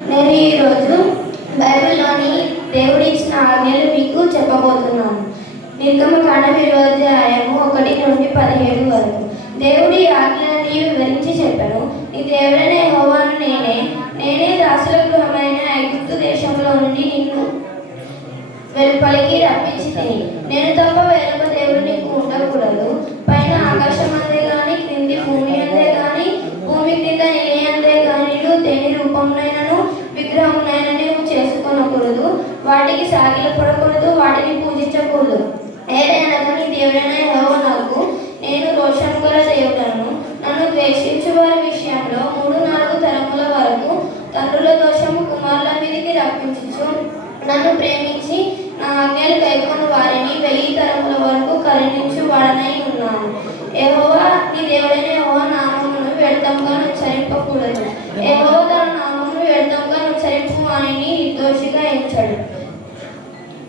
నేను ఈరోజు బైబిల్లోని దేవుడిచ్చిన ఆజ్ఞలు మీకు చెప్పబోతున్నాను. నిర్గమకాండం 20వ అధ్యాయము 1 నుండి 17 వరకు. దేవుడి ఆజ్ఞలని వివరించి చెప్పాను. నీ దేవుడైన యెహోవాను నేనే దాసుల గృహమైన ఐగుప్తు దేశంలో నుండి నిన్ను వెలుపలికి రప్పించి తిని. నేను తప్ప వేరొక దేవుడు నీకు ఉండకూడదు. పైన ఆకాశం అందే గాని, క్రింది భూమి అందే గాని, భూమి క్రింద నీళ్ళ అందే గాని దేని రూపంనైనను విగ్రహంనైనా నీవు చేసుకొనకూడదు. వాటికి సాగిలపడకూడదు, వాటిని పూజించకూడదు. ఏదైనా నీ దేవుడైన యెహోవా నాకు నేను రోషము గల దేవుడను. నన్ను ద్వేషించు వారి విషయంలో 3-4 తరముల వరకు తండ్రుల దోషము కుమారుల మీదికి రప్పించు. నన్ను ప్రేమించి నా ఆజ్ఞలు కైకొని వారిని 1000 తరముల వరకు కరుణించు వాడనై ఉన్నాను. యెహోవా నీ దేవుడైన యెహోవా నామమును వ్యర్థంగా ఉచ్చరింపకూడదు. యెహోవా తన నామమును వ్యర్థంగా ఉచ్చరింపు వానిని నిర్దోషిగా ఎంచడు.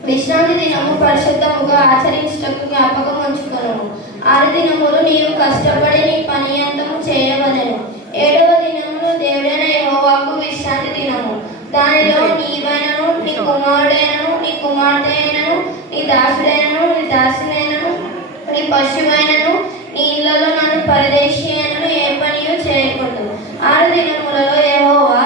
విశ్రాంతి దినము పరిశుద్ధముగా ఆచరించుటకు జ్ఞాపకం ఉంచుకొనుము. 6 దినములు నీవు కష్టపడి నీ పని అంతము చేయవలెను. 7వ దినమును దేవుడైన యెహోవాకు విశ్రాంతి దినము. దానిలో నీవైనను, నీ కుమారుడైనను, నీ కుమార్తె అయినను, నీ దాసుడైనను, నీ దాసినైనను, నీ పశువైనను, నీ ఇళ్లలో నన్ను పరదేశి అయినను ఏ పనియు చేయకూడదు. 6 దినములలో యెహోవా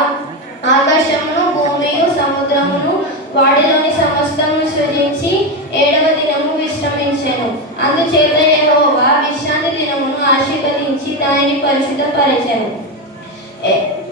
ఆకాశమును, భూమియు, సముద్రమును వాటిలోని సమస్తమును సృజించి 7వ దినము విశ్రమించెను. అందుచేత యెహోవా విశ్రాంతి దినమును ఆశీర్వదించి దానిని పరిశుద్ధపరచెను.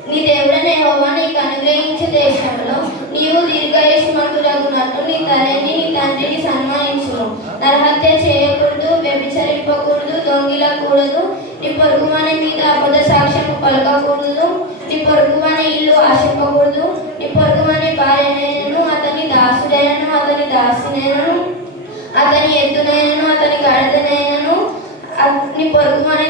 నీ దేవుడైన యెహోవా నీకు అనుగ్రహించే దేశంలో నీవు దీర్ఘాయుష్మంతులగునట్లు నీ తల్లిని నీ తండ్రిని సన్మానించును. నరహత్య చేయకూడదు, వ్యభిచరింపకూడదు, దొంగిలకూడదు, నీ పొరుగువాని మీద అబద్ధ సాక్ష్యము పలకకూడదు, నీ పొరుగువాని ఇల్లు ఆశింపకూడదు, నీ పొరుగువాని భార్యనైనను, అతని దాసుడైనను, అతని దాసినైనను, అతని ఎద్దునైనను, అతని గాడిదనైనను, నీ పొరుగువాని